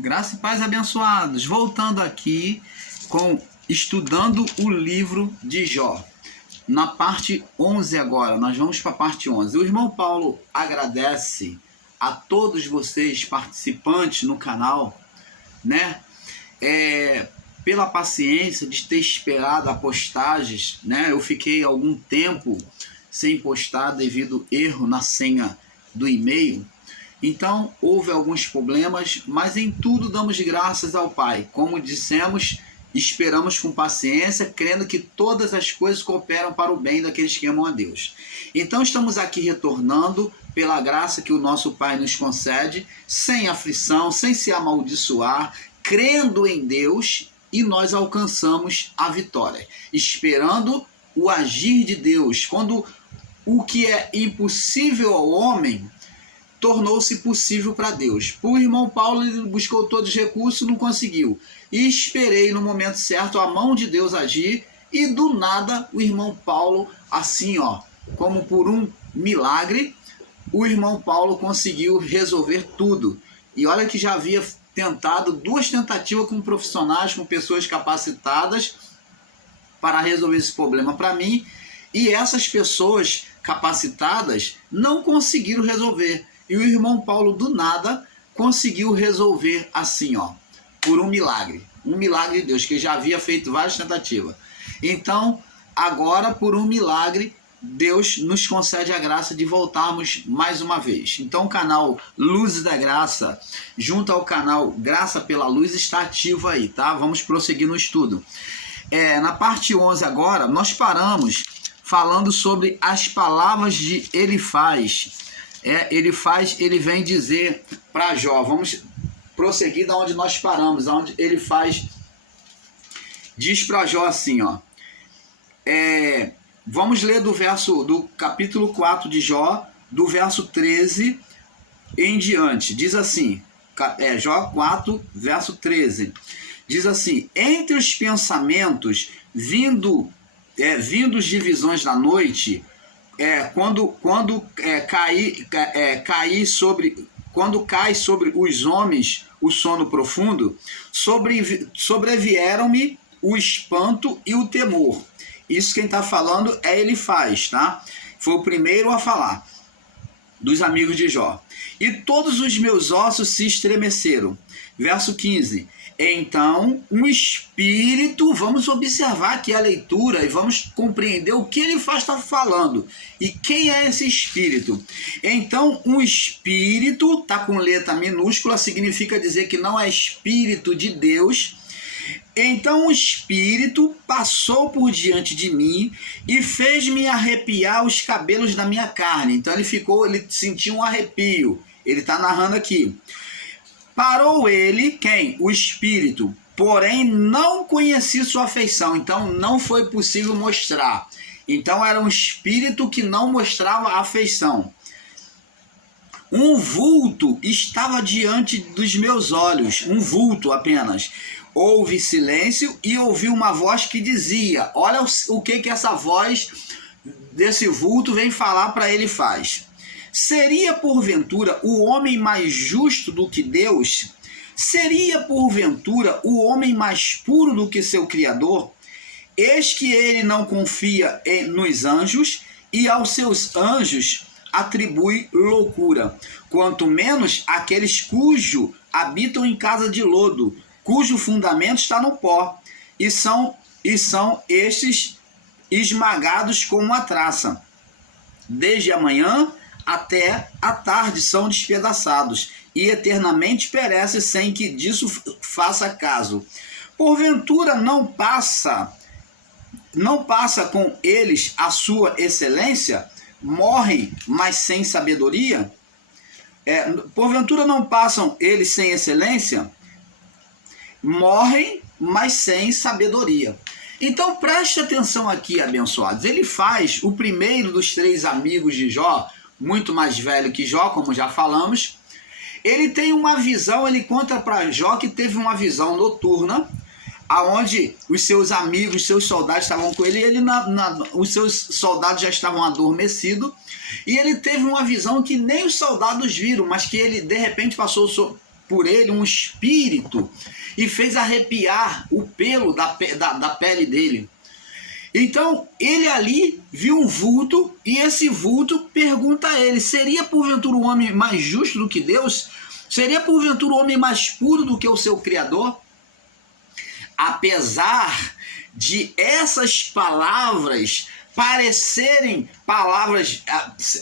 Graça e paz, abençoados. Voltando aqui com estudando o livro de Jó. Na parte 11 agora, nós vamos para a parte 11. O irmão Paulo agradece a todos vocês participantes no canal, né? Pela paciência de ter esperado a postagens, né? Eu fiquei algum tempo sem postar devido erro na senha do e-mail. Então, houve alguns problemas, mas em tudo damos graças ao Pai. Como dissemos, esperamos com paciência, crendo que todas as coisas cooperam para o bem daqueles que amam a Deus. Então, estamos aqui retornando pela graça que o nosso Pai nos concede, sem aflição, sem se amaldiçoar, crendo em Deus, e nós alcançamos a vitória, esperando o agir de Deus. Quando o que é impossível ao homem tornou-se possível para Deus. O irmão Paulo ele buscou todos os recursos, não conseguiu. E esperei no momento certo a mão de Deus agir, e do nada o irmão Paulo, assim como por um milagre, o irmão Paulo conseguiu resolver tudo. E olha que já havia tentado 2 tentativas com profissionais, com pessoas capacitadas para resolver esse problema para mim, e essas pessoas capacitadas não conseguiram resolver. E o irmão Paulo, do nada, conseguiu resolver assim, por um milagre. Um milagre de Deus, que já havia feito várias tentativas. Então, agora, por um milagre, Deus nos concede a graça de voltarmos mais uma vez. Então, o canal Luzes da Graça, junto ao canal Graça pela Luz, está ativo aí, tá? Vamos prosseguir no estudo. Na parte 11 agora, nós paramos falando sobre as palavras de Elifaz. Ele vem dizer para Jó, vamos prosseguir da onde nós paramos, onde Elifaz diz para Jó assim, vamos ler do capítulo 4 de Jó, do verso 13 em diante. Diz assim, Jó 4, verso 13, diz assim: entre os pensamentos vindos de visões da noite, quando cai sobre os homens o sono profundo, sobrevieram-me o espanto e o temor. Isso quem está falando é Elifaz, tá? Foi o primeiro a falar dos amigos de Jó. E todos os meus ossos se estremeceram. Verso 15. Então, um espírito, vamos observar aqui a leitura e vamos compreender o que Elifaz está falando. E quem é esse espírito? Então, um espírito, está com letra minúscula, significa dizer que não é espírito de Deus. Então, um espírito passou por diante de mim e fez-me arrepiar os cabelos da minha carne. Então, ele sentiu um arrepio. Ele está narrando aqui. Parou ele, quem? O espírito, porém não conheci sua feição, então não foi possível mostrar. Então era um espírito que não mostrava a feição. Um vulto estava diante dos meus olhos, um vulto apenas. Houve silêncio e ouvi uma voz que dizia, olha o que essa voz desse vulto vem falar para Elifaz. Seria porventura o homem mais justo do que Deus? Seria porventura o homem mais puro do que seu Criador? Eis que ele não confia nos anjos e aos seus anjos atribui loucura, quanto menos aqueles cujo habitam em casa de lodo, cujo fundamento está no pó, e são estes esmagados como a traça. Desde a manhã até a tarde são despedaçados, e eternamente perece sem que disso faça caso. Porventura não passa com eles a sua excelência? Morrem, mas sem sabedoria? Porventura não passam eles sem excelência? Morrem, mas sem sabedoria. Então preste atenção aqui, abençoados. Elifaz o primeiro dos 3 amigos de Jó, muito mais velho que Jó, como já falamos. Ele tem uma visão, ele conta para Jó que teve uma visão noturna, aonde os seus amigos, seus soldados estavam com ele, e os seus soldados já estavam adormecidos, e ele teve uma visão que nem os soldados viram, mas que ele de repente passou por ele um espírito e fez arrepiar o pelo da pele dele. Então, ele ali viu um vulto, e esse vulto pergunta a ele: seria porventura o homem mais justo do que Deus? Seria porventura o homem mais puro do que o seu Criador? Apesar de essas palavras parecerem palavras,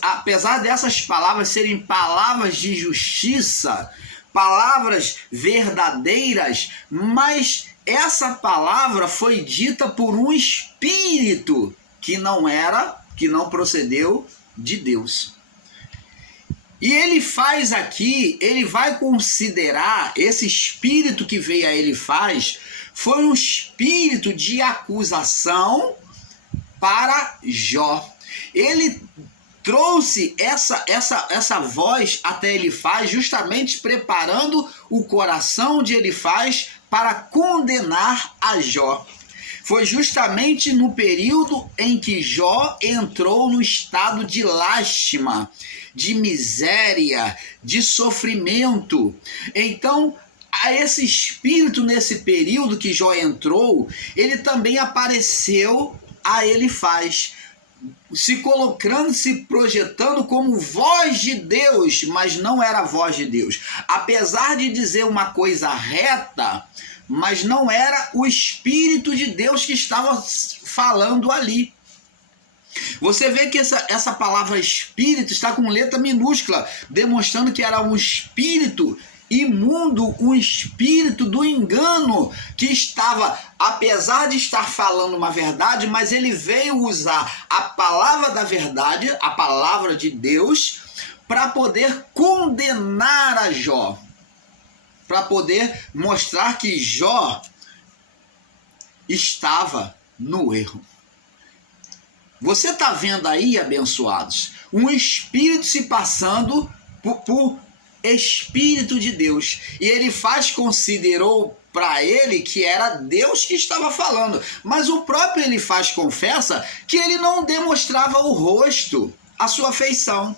apesar dessas palavras serem palavras de justiça, palavras verdadeiras, mas essa palavra foi dita por um espírito que não procedeu de Deus. E ele faz aqui, ele vai considerar, esse espírito que veio a ele foi um espírito de acusação para Jó. Ele trouxe essa voz até Elifaz, justamente preparando o coração de Elifaz para condenar a Jó. Foi justamente no período em que Jó entrou no estado de lástima, de miséria, de sofrimento. Então, a esse espírito, nesse período que Jó entrou, ele também apareceu a Elifaz, se colocando, se projetando como voz de Deus, mas não era a voz de Deus. Apesar de dizer uma coisa reta, mas não era o Espírito de Deus que estava falando ali. Você vê que essa palavra espírito está com letra minúscula, demonstrando que era um espírito imundo, um espírito do engano, que estava, apesar de estar falando uma verdade, mas ele veio usar a palavra da verdade, a palavra de Deus, para poder condenar a Jó, para poder mostrar que Jó estava no erro. Você está vendo aí, abençoados, um espírito se passando por Espírito de Deus. E Elifaz considerou para ele que era Deus que estava falando. Mas o próprio Elifaz confessa que ele não demonstrava o rosto, a sua feição.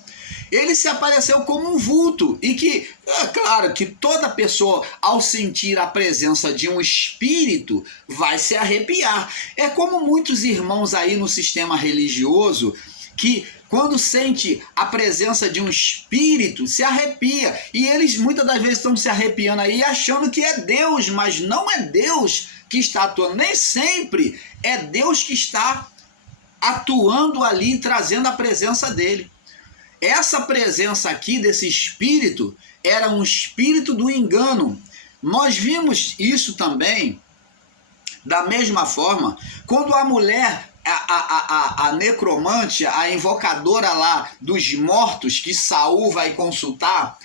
Ele se apareceu como um vulto. E que, é claro, que toda pessoa, ao sentir a presença de um espírito, vai se arrepiar. É como muitos irmãos aí no sistema religioso, que quando sente a presença de um espírito, se arrepia. E eles muitas das vezes estão se arrepiando aí, achando que é Deus, mas não é Deus que está atuando. Nem sempre é Deus que está atuando ali, trazendo a presença dele. Essa presença aqui desse espírito era um espírito do engano. Nós vimos isso também, da mesma forma, quando a mulher, a necromante, a invocadora lá dos mortos, que Saul vai consultar,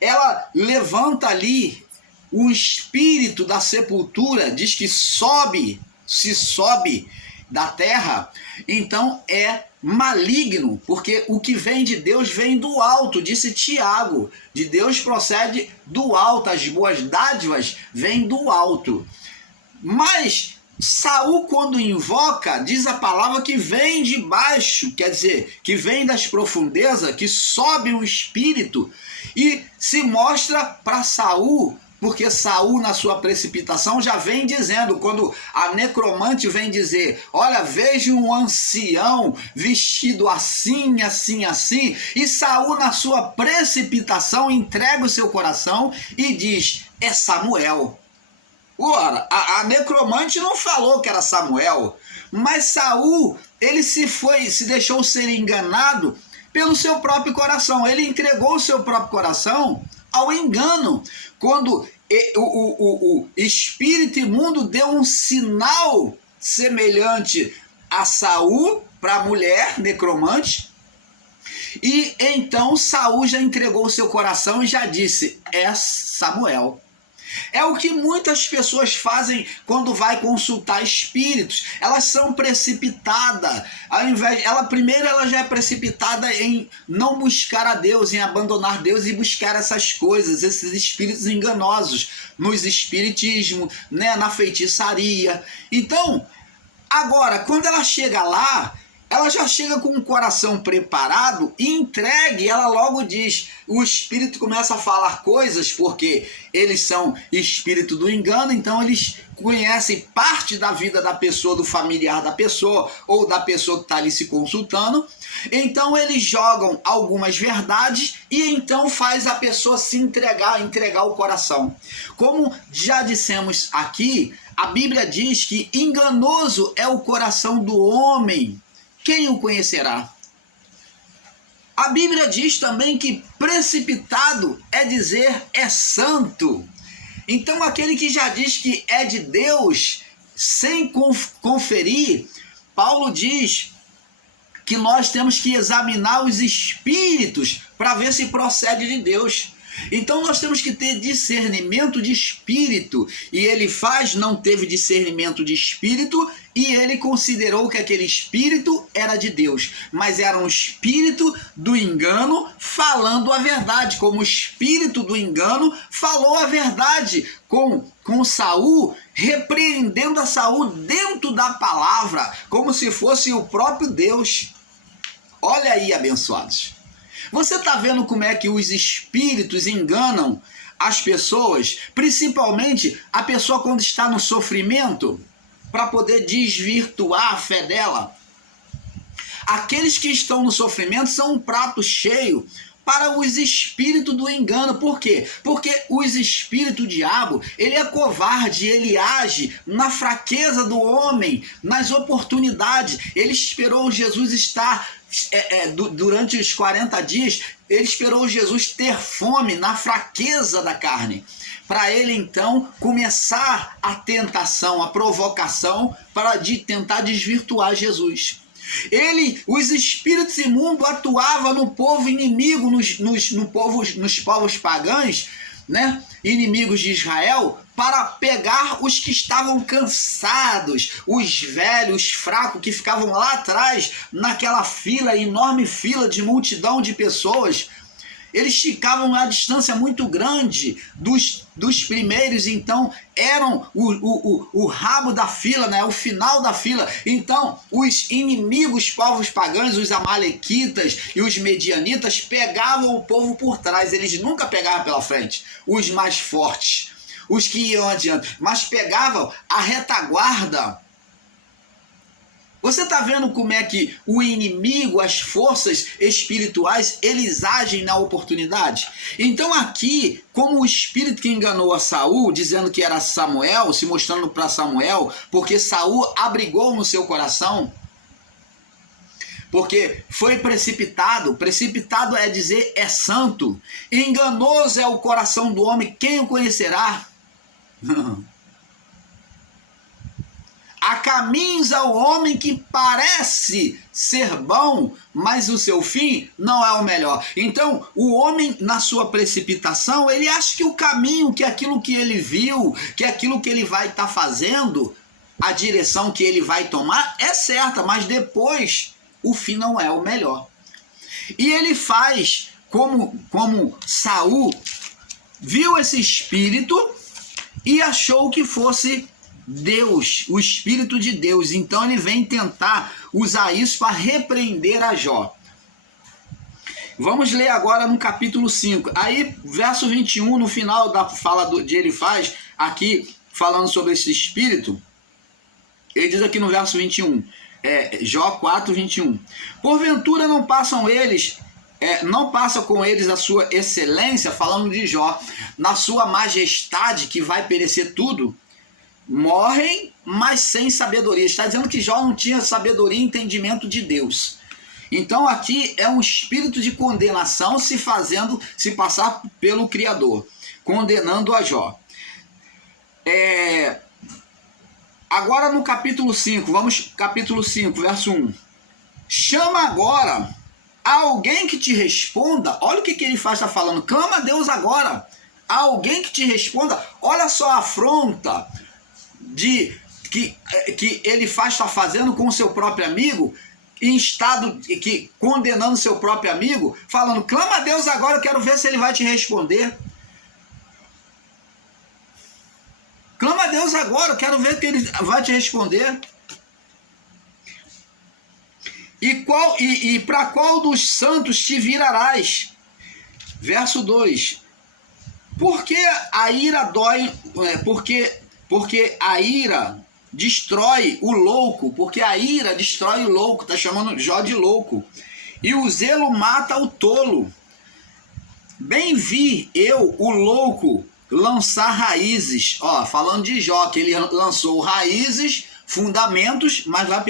ela levanta ali o espírito da sepultura, diz que se sobe da terra, então é maligno, porque o que vem de Deus vem do alto, disse Tiago. De Deus procede do alto, as boas dádivas vêm do alto. Mas Saul, quando invoca, diz a palavra que vem de baixo, quer dizer, que vem das profundezas, que sobe um espírito e se mostra para Saul. Porque Saul, na sua precipitação, já vem dizendo, quando a necromante vem dizer: olha, vejo um ancião vestido assim, assim, assim, e Saul, na sua precipitação, entrega o seu coração e diz: é Samuel. Ora, a necromante não falou que era Samuel, mas Saul, ele se deixou ser enganado pelo seu próprio coração. Ele entregou o seu próprio coração ao engano, quando o espírito imundo deu um sinal semelhante a Saul para a mulher necromante, e então Saul já entregou o seu coração e já disse: é Samuel. É o que muitas pessoas fazem quando vai consultar espíritos. Elas são precipitadas. Primeiro ela já é precipitada em não buscar a Deus, em abandonar Deus e buscar essas coisas, esses espíritos enganosos, nos espiritismos, né, na feitiçaria. Então, agora, quando ela chega lá, ela já chega com o coração preparado e entregue, ela logo diz, o espírito começa a falar coisas, porque eles são espírito do engano, então eles conhecem parte da vida da pessoa, do familiar da pessoa, ou da pessoa que está ali se consultando, então eles jogam algumas verdades e então faz a pessoa se entregar o coração. Como já dissemos aqui, a Bíblia diz que enganoso é o coração do homem, quem o conhecerá? A Bíblia diz também que precipitado é dizer é santo. Então aquele que já diz que é de Deus, sem conferir, Paulo diz que nós temos que examinar os espíritos para ver se procede de Deus. Então nós temos que ter discernimento de espírito, e ele não teve discernimento de espírito, e ele considerou que aquele espírito era de Deus, mas era um espírito do engano falando a verdade, como o espírito do engano falou a verdade com Saul, repreendendo a Saul dentro da palavra, como se fosse o próprio Deus. Olha aí, abençoados. Você está vendo como é que os espíritos enganam as pessoas, principalmente a pessoa quando está no sofrimento, para poder desvirtuar a fé dela? Aqueles que estão no sofrimento são um prato cheio para os espíritos do engano. Por quê? Porque os espíritos do diabo, ele é covarde, ele age na fraqueza do homem, nas oportunidades. Ele esperou Jesus estar durante os 40 dias, ele esperou Jesus ter fome na fraqueza da carne, para ele então começar a tentação, a provocação para tentar desvirtuar Jesus. Os espíritos imundos atuavam no povo inimigo, nos povos pagãos, né, inimigos de Israel, para pegar os que estavam cansados, os velhos, os fracos, que ficavam lá atrás, naquela fila, enorme fila de multidão de pessoas. Eles ficavam a distância muito grande dos primeiros, então eram o rabo da fila, né? O final da fila. Então os inimigos, povos pagãos, os amalequitas e os medianitas pegavam o povo por trás, eles nunca pegavam pela frente, os mais fortes, os que iam adiante, mas pegavam a retaguarda. Você está vendo como é que o inimigo, as forças espirituais, eles agem na oportunidade? Então aqui, como o espírito que enganou a Saul, dizendo que era Samuel, se mostrando para Samuel, porque Saul abrigou no seu coração, porque foi precipitado. Precipitado é dizer é santo. Enganoso é o coração do homem, quem o conhecerá? Há caminhos ao homem que parece ser bom, mas o seu fim não é o melhor. Então, o homem, na sua precipitação, ele acha que o caminho, que aquilo que ele viu, que aquilo que ele vai estar fazendo, a direção que ele vai tomar é certa, mas depois o fim não é o melhor. E ele faz como Saul viu esse espírito e achou que fosse Deus, o Espírito de Deus. Então ele vem tentar usar isso para repreender a Jó. Vamos ler agora no capítulo 5. Aí, verso 21, no final da fala de Elifaz, aqui falando sobre esse espírito, ele diz aqui no verso 21, Jó 4, 21. Porventura não passam eles... não passa com eles a sua excelência, falando de Jó, na sua majestade, que vai perecer tudo, morrem, mas sem sabedoria. Está dizendo que Jó não tinha sabedoria e entendimento de Deus. Então aqui é um espírito de condenação se passar pelo Criador, condenando a Jó. Agora no capítulo 5, vamos capítulo 5, verso 1. Chama agora alguém que te responda. Olha o que ele faz, está falando. Clama a Deus agora. Alguém que te responda. Olha só a afronta que ele está fazendo com o seu próprio amigo, em estado condenando seu próprio amigo, falando, clama a Deus agora, eu quero ver se ele vai te responder. Clama a Deus agora, eu quero ver que ele vai te responder. E para qual dos santos te virarás? Verso 2. Porque a ira dói, porque a ira destrói o louco, porque a ira destrói o louco, está chamando Jó de louco, e o zelo mata o tolo. Bem vi eu, o louco, lançar raízes, falando de Jó, que ele lançou raízes, fundamentos, mas vai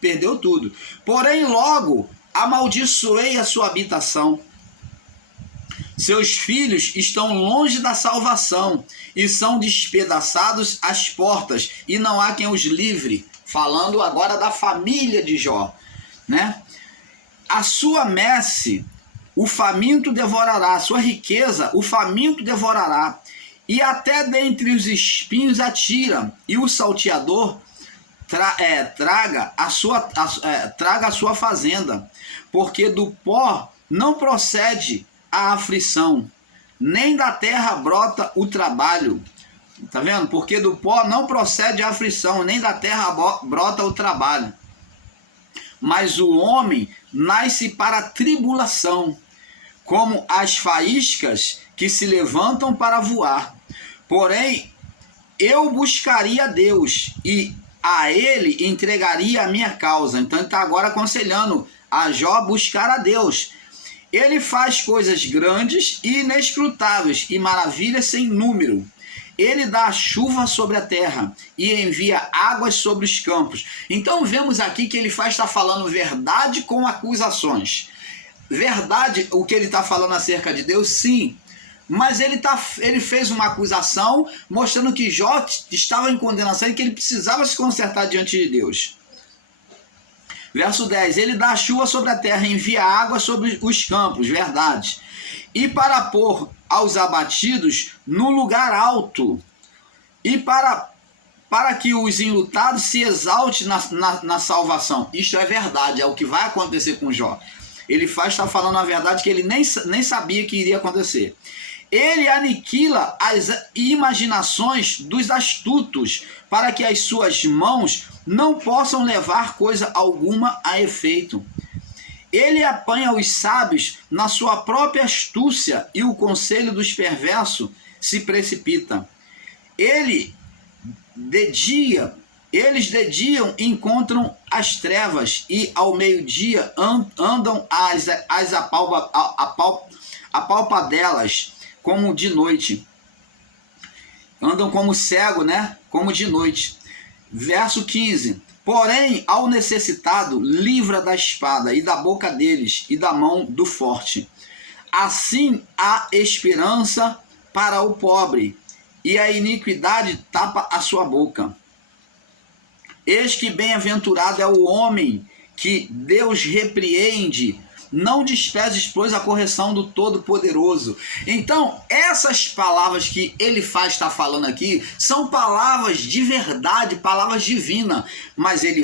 perdeu tudo. Porém logo amaldiçoei a sua habitação. Seus filhos estão longe da salvação e são despedaçados as portas e não há quem os livre. Falando agora da família de Jó, né? A sua messe o faminto devorará, a sua riqueza o faminto devorará, e até dentre os espinhos atira, e o salteador traga a sua fazenda, porque do pó não procede a aflição, nem da terra brota o trabalho. Tá vendo? Porque do pó não procede a aflição, nem da terra brota o trabalho. Mas o homem nasce para a tribulação, como as faíscas que se levantam para voar. Porém, eu buscaria a Deus e a ele entregaria a minha causa. Então ele está agora aconselhando a Jó buscar a Deus. Ele faz coisas grandes e inescrutáveis e maravilhas sem número. Ele dá chuva sobre a terra e envia águas sobre os campos. Então vemos aqui que ele está falando verdade com acusações. Verdade, o que ele está falando acerca de Deus, sim. Mas ele fez uma acusação mostrando que Jó estava em condenação e que ele precisava se consertar diante de Deus. Verso 10, ele dá chuva sobre a terra, envia água sobre os campos, verdade. E para pôr aos abatidos no lugar alto, e para que os enlutados se exaltem na salvação. Isto é verdade, é o que vai acontecer com Jó. Ele está falando a verdade que ele nem sabia que iria acontecer. Ele aniquila as imaginações dos astutos, para que as suas mãos não possam levar coisa alguma a efeito. Ele apanha os sábios na sua própria astúcia, e o conselho dos perversos se precipita. Eles de dia encontram as trevas, e ao meio-dia andam as apalpadelas, como de noite. Andam como cego, né? Como de noite. Verso 15. Porém, ao necessitado, livra da espada e da boca deles e da mão do forte. Assim há esperança para o pobre, e a iniquidade tapa a sua boca. Eis que bem-aventurado é o homem que Deus repreende. Não desprezes, pois, a correção do Todo-Poderoso. Então, essas palavras que ele está falando aqui, são palavras de verdade, palavras divinas. Mas ele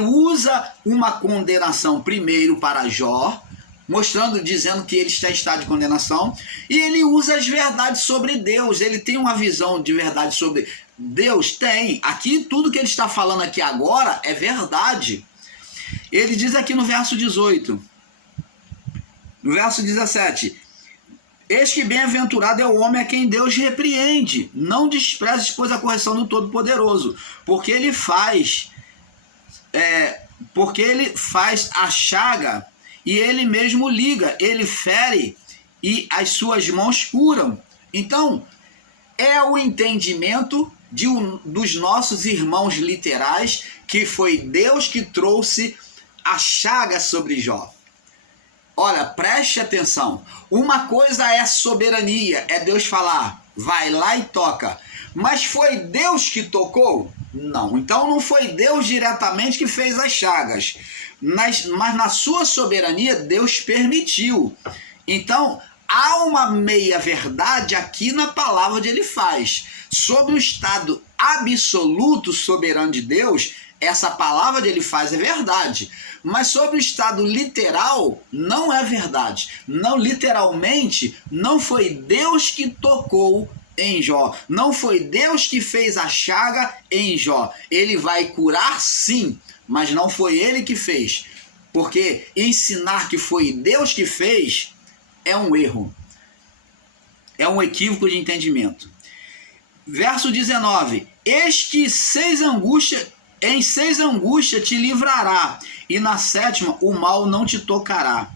usa uma condenação primeiro para Jó, dizendo que ele está em estado de condenação, e ele usa as verdades sobre Deus. Ele tem uma visão de verdade sobre Deus? Tem. Aqui, tudo que ele está falando aqui agora é verdade. Ele diz aqui no verso 18, no verso 17, eis que bem-aventurado é o homem a quem Deus repreende, não desprezes, pois, a correção do Todo-Poderoso, porque ele faz a chaga e ele mesmo liga, ele fere e as suas mãos curam. Então, é o entendimento dos nossos irmãos literais que foi Deus que trouxe a chaga sobre Jó. Olha, preste atenção. Uma coisa é soberania, é Deus falar, vai lá e toca. Mas foi Deus que tocou? Não. Então não foi Deus diretamente que fez as chagas. Mas na sua soberania, Deus permitiu. Então, há uma meia-verdade aqui na palavra de ele faz. Sobre o estado absoluto soberano de Deus, essa palavra de ele faz é verdade. Mas sobre o estado literal, não é verdade. Não, literalmente, não foi Deus que tocou em Jó. Não foi Deus que fez a chaga em Jó. Ele vai curar sim, mas não foi ele que fez. Porque ensinar que foi Deus que fez é um erro. É um equívoco de entendimento. Verso 19. Em 6 angústias te livrará, e na 7ª o mal não te tocará.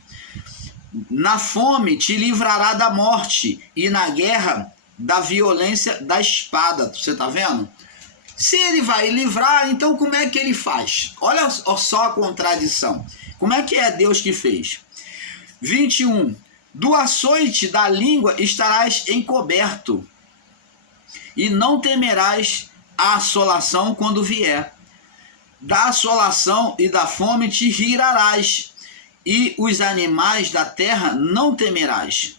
Na fome te livrará da morte, e na guerra da violência da espada. Você está vendo? Se ele vai livrar, então como é que ele faz? Olha só a contradição. Como é que é Deus que fez? 21. Do açoite da língua estarás encoberto, e não temerás a assolação quando vier. Da assolação e da fome te rirarás, e os animais da terra não temerás.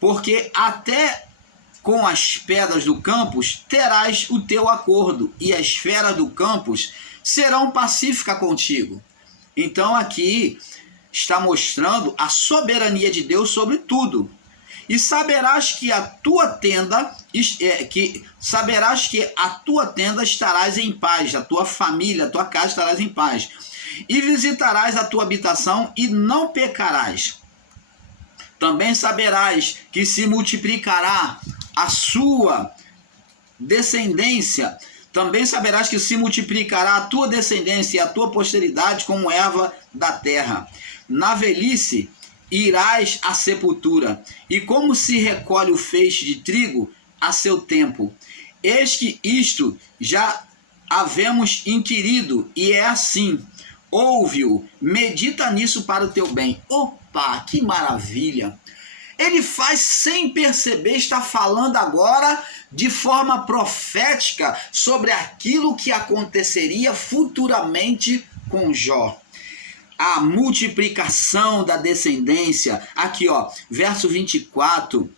Porque até com as pedras do campo terás o teu acordo, e as feras do campo serão pacíficas contigo. Então aqui está mostrando a soberania de Deus sobre tudo. E saberás que a tua tenda estarás em paz, a tua família, a tua casa estarás em paz. E visitarás a tua habitação e não pecarás. Também saberás que se multiplicará a sua descendência. Também saberás que se multiplicará a tua descendência e a tua posteridade como erva da terra. Na velhice irás à sepultura, e como se recolhe o feixe de trigo a seu tempo. Eis que isto já havemos inquirido, e é assim. Ouve-o, medita nisso para o teu bem. Opa, que maravilha! Ele faz sem perceber, está falando agora de forma profética sobre aquilo que aconteceria futuramente com Jó. A multiplicação da descendência. Aqui, ó, verso 24.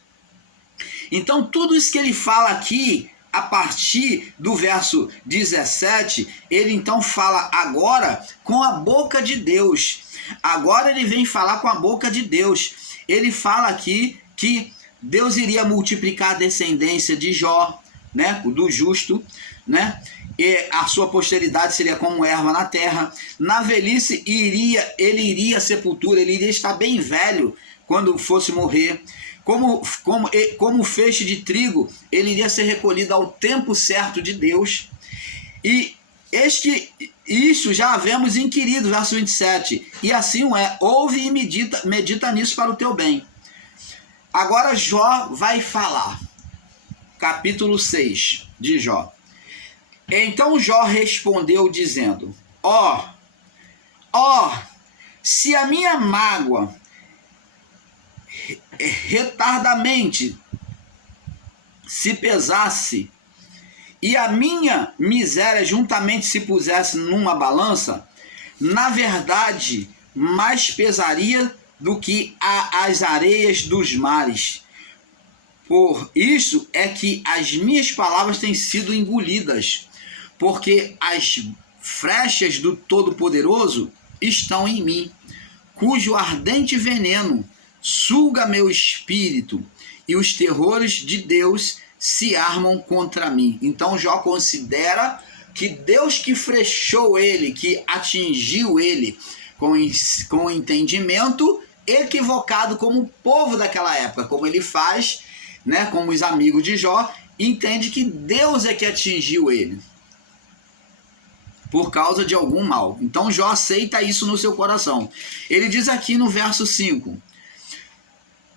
Então, tudo isso que ele fala aqui, a partir do verso 17, ele então fala agora com a boca de Deus. Agora ele vem falar com a boca de Deus. Ele fala aqui que Deus iria multiplicar a descendência de Jó, né, do justo, né? E a sua posteridade seria como erva na terra. Na velhice ele iria à sepultura, ele iria estar bem velho quando fosse morrer. Como feixe de trigo, ele iria ser recolhido ao tempo certo de Deus. E eis que isso já havemos inquirido, verso 27. E assim é, ouve e medita nisso para o teu bem. Agora Jó vai falar. Capítulo 6 de Jó. Então Jó respondeu dizendo: Ó, se a minha mágoa retardamente se pesasse, e a minha miséria juntamente se pusesse numa balança, na verdade, mais pesaria do que as areias dos mares. Por isso é que as minhas palavras têm sido engolidas, porque as flechas do Todo-Poderoso estão em mim, cujo ardente veneno suga meu espírito, e os terrores de Deus se armam contra mim. Então Jó considera que Deus que flechou ele, que atingiu ele com entendimento equivocado, como o povo daquela época, como ele faz, né, como os amigos de Jó, entende que Deus é que atingiu ele por causa de algum mal. Então Jó aceita isso no seu coração. Ele diz aqui no verso 5: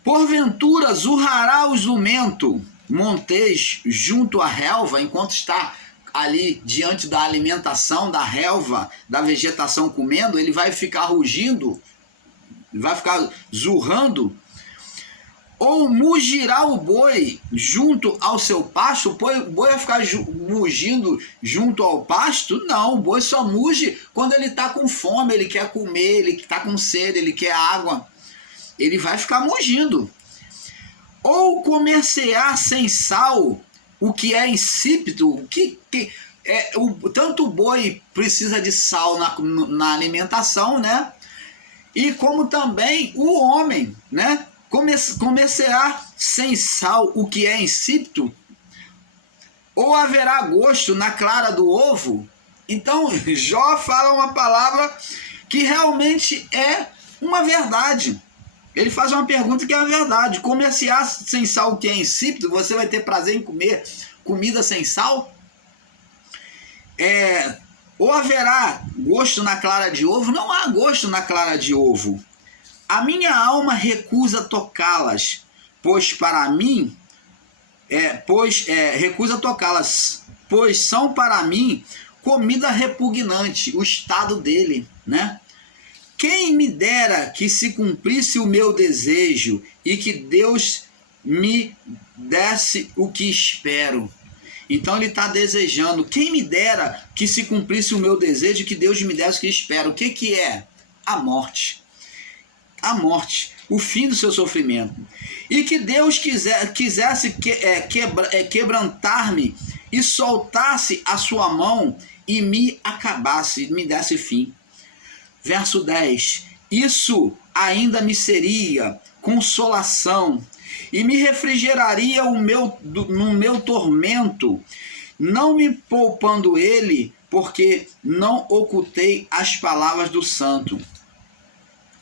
Porventura zurrará o jumento montês junto à relva, enquanto está ali diante da alimentação, da relva, da vegetação comendo, ele vai ficar rugindo, vai ficar zurrando. Ou mugirá o boi junto ao seu pasto? O boi vai ficar mugindo junto ao pasto? Não, o boi só muge quando ele está com fome, ele quer comer, ele está com sede, ele quer água. Ele vai ficar mugindo. Ou comer-se-á sem sal o que é insípido? Tanto o boi precisa de sal na alimentação, né? E como também o homem, né? Comer-se-á sem sal o que é insípido? Ou haverá gosto na clara do ovo? Então, Jó fala uma palavra que realmente é uma verdade. Ele faz uma pergunta que é a verdade. Comer-se-á sem sal o que é insípido? Você vai ter prazer em comer comida sem sal? Ou haverá gosto na clara de ovo? Não há gosto na clara de ovo. A minha alma recusa tocá-las, pois para mim, recusa tocá-las, pois são para mim comida repugnante, o estado dele, né? Quem me dera que se cumprisse o meu desejo e que Deus me desse o que espero. Então ele está desejando, quem me dera que se cumprisse o meu desejo e que Deus me desse o que espero. O que é? A morte. A morte, o fim do seu sofrimento. E que Deus quisesse quebrantar-me e soltasse a sua mão e me acabasse, me desse fim. Verso 10. Isso ainda me seria consolação e me refrigeraria no meu tormento, não me poupando ele, porque não ocultei as palavras do santo.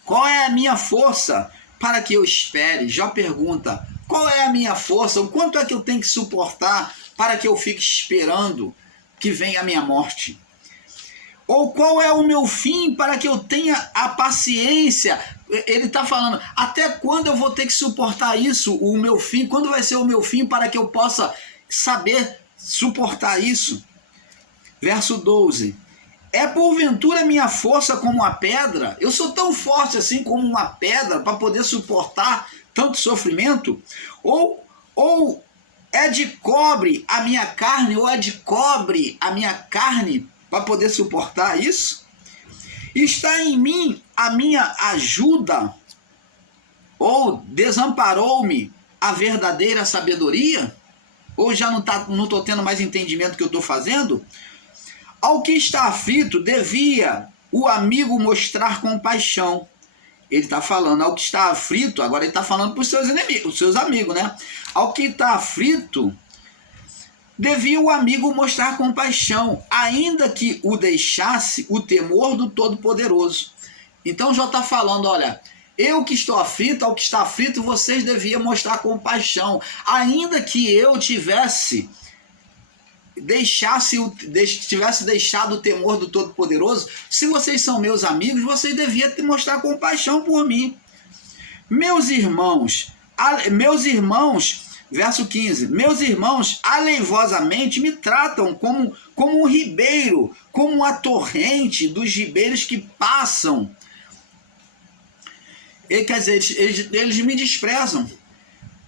Qual é a minha força para que eu espere? Jó pergunta, qual é a minha força? O quanto é que eu tenho que suportar para que eu fique esperando que venha a minha morte? Ou qual é o meu fim para que eu tenha a paciência? Ele está falando, até quando eu vou ter que suportar isso, o meu fim? Quando vai ser o meu fim para que eu possa saber suportar isso? Verso 12. É porventura minha força como uma pedra? Eu sou tão forte assim como uma pedra para poder suportar tanto sofrimento? Ou é de cobre a minha carne, ou é de cobre a minha carne para poder suportar isso? Está em mim a minha ajuda? Ou desamparou-me a verdadeira sabedoria? Ou já não estou tendo mais entendimento do que eu estou fazendo? Ao que está aflito, devia o amigo mostrar compaixão. Ele está falando ao que está aflito, agora ele está falando para os seus inimigos, os seus amigos, né? Ao que está aflito, devia o amigo mostrar compaixão, ainda que o deixasse o temor do Todo-Poderoso. Então Jó está falando, olha, eu que estou aflito, ao que está aflito, vocês deviam mostrar compaixão, ainda que eu tivesse deixado o temor do Todo-Poderoso. Se vocês são meus amigos, vocês deviam mostrar compaixão por mim. Meus irmãos, verso 15, meus irmãos aleivosamente me tratam como um ribeiro, como uma torrente dos ribeiros que passam. Quer dizer, eles me desprezam.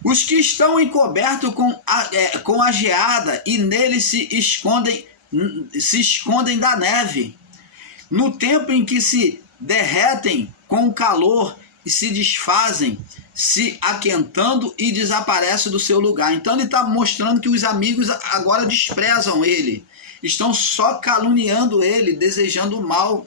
Os que estão encobertos com a geada e neles se escondem da neve, no tempo em que se derretem com o calor e se desfazem, se aquentando e desaparecem do seu lugar. Então ele está mostrando que os amigos agora desprezam ele, estão só caluniando ele, desejando o mal,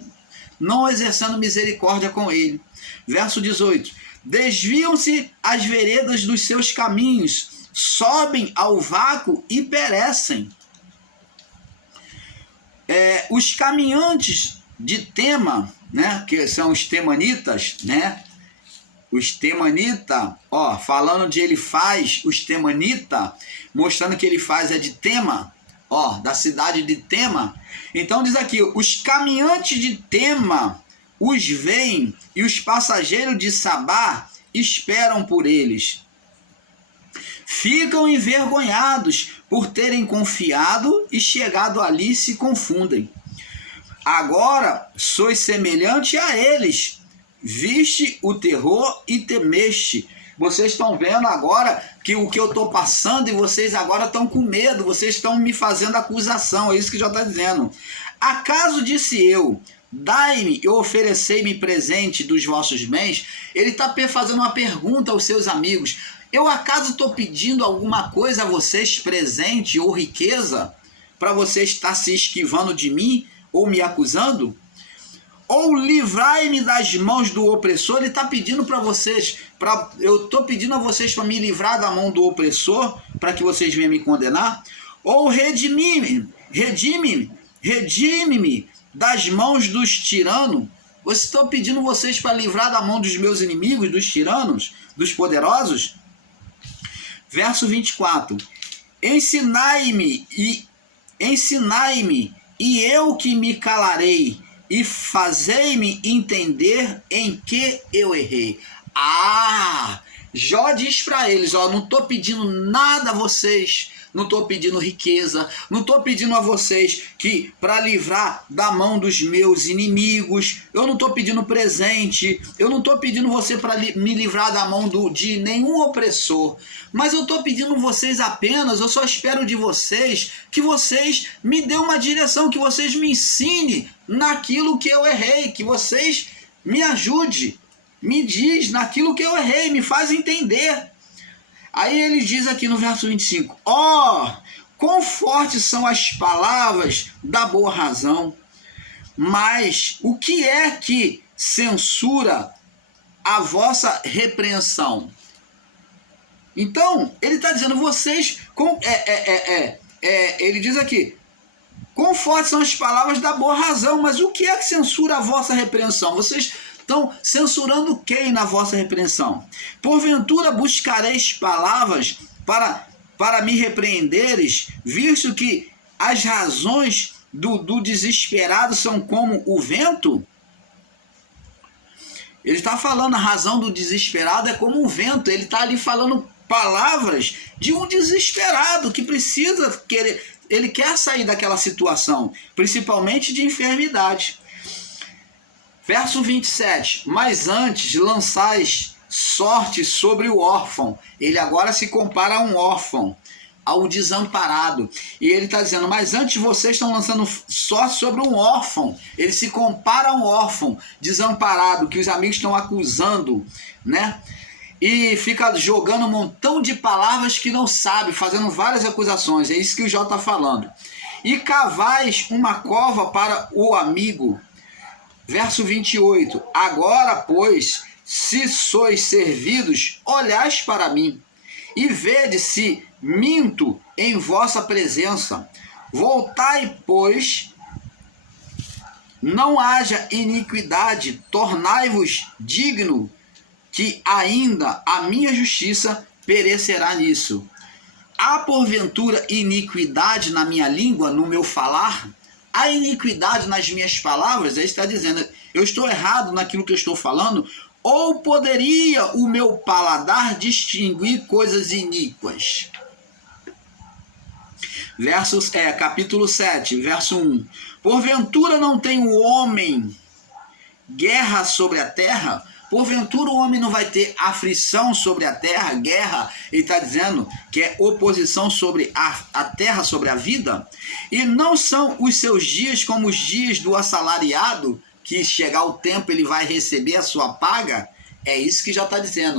não exercendo misericórdia com ele. Verso 18. Desviam-se as veredas dos seus caminhos, sobem ao vácuo e perecem. Os caminhantes de Tema, né, que são os temanitas, né? Os temanitas, falando de Elifaz, os temanitas, mostrando que Elifaz é de Tema, da cidade de Tema. Então diz aqui, os caminhantes de Tema os veem e os passageiros de Sabá esperam por eles. Ficam envergonhados por terem confiado e chegado ali se confundem. Agora sois semelhante a eles, viste o terror e temeste. Vocês estão vendo agora que o que eu estou passando e vocês agora estão com medo, vocês estão me fazendo acusação, é isso que já está dizendo. Acaso disse eu, dai-me e oferecei-me presente dos vossos bens? Ele está fazendo uma pergunta aos seus amigos. Eu acaso estou pedindo alguma coisa a vocês, presente ou riqueza, para vocês estar se esquivando de mim ou me acusando? Ou livrai-me das mãos do opressor? Ele está pedindo para vocês, eu estou pedindo a vocês para me livrar da mão do opressor, para que vocês venham me condenar? Ou redime-me redime-me das mãos dos tiranos. Estou pedindo vocês para livrar da mão dos meus inimigos, dos tiranos, dos poderosos. Verso 24. Ensinai-me e eu que me calarei, e fazei-me entender em que eu errei. Jó diz para eles, não estou pedindo nada a vocês, não estou pedindo riqueza, não estou pedindo a vocês que para livrar da mão dos meus inimigos, eu não estou pedindo presente, eu não estou pedindo você para me livrar da mão de nenhum opressor, mas eu estou pedindo vocês apenas, eu só espero de vocês que vocês me dêem uma direção, que vocês me ensinem naquilo que eu errei, que vocês me ajudem, me diz naquilo que eu errei, me faz entender. Aí ele diz aqui no verso 25, quão fortes são as palavras da boa razão, mas o que é que censura a vossa repreensão? Então, ele está dizendo, vocês, ele diz aqui, quão fortes são as palavras da boa razão, mas o que é que censura a vossa repreensão? Vocês estão censurando quem na vossa repreensão? Porventura buscareis palavras para me repreenderes, visto que as razões do desesperado são como o vento? Ele está falando, a razão do desesperado é como um vento. Ele está ali falando palavras de um desesperado que precisa ele quer sair daquela situação, principalmente de enfermidade. Verso 27, mas antes lançais sorte sobre o órfão. Ele agora se compara a um órfão, ao desamparado. E ele está dizendo, mas antes vocês estão lançando sorte sobre um órfão. Ele se compara a um órfão desamparado, que os amigos estão acusando, né? E fica jogando um montão de palavras que não sabe, fazendo várias acusações. É isso que o Jó está falando. E cavais uma cova para o amigo. Verso 28, agora, pois, se sois servidos, olhais para mim, e vede se minto em vossa presença. Voltai, pois, não haja iniquidade, tornai-vos digno, que ainda a minha justiça perecerá nisso. Há porventura iniquidade na minha língua, no meu falar? Há iniquidade nas minhas palavras? Ele está dizendo, eu estou errado naquilo que eu estou falando? Ou poderia o meu paladar distinguir coisas iníquas? Capítulo 7, verso 1. Porventura não tem o homem guerra sobre a terra? Porventura o homem não vai ter aflição sobre a terra, guerra? Ele está dizendo que é oposição sobre a terra, sobre a vida. E não são os seus dias como os dias do assalariado, que chegar o tempo ele vai receber a sua paga? É isso que já está dizendo.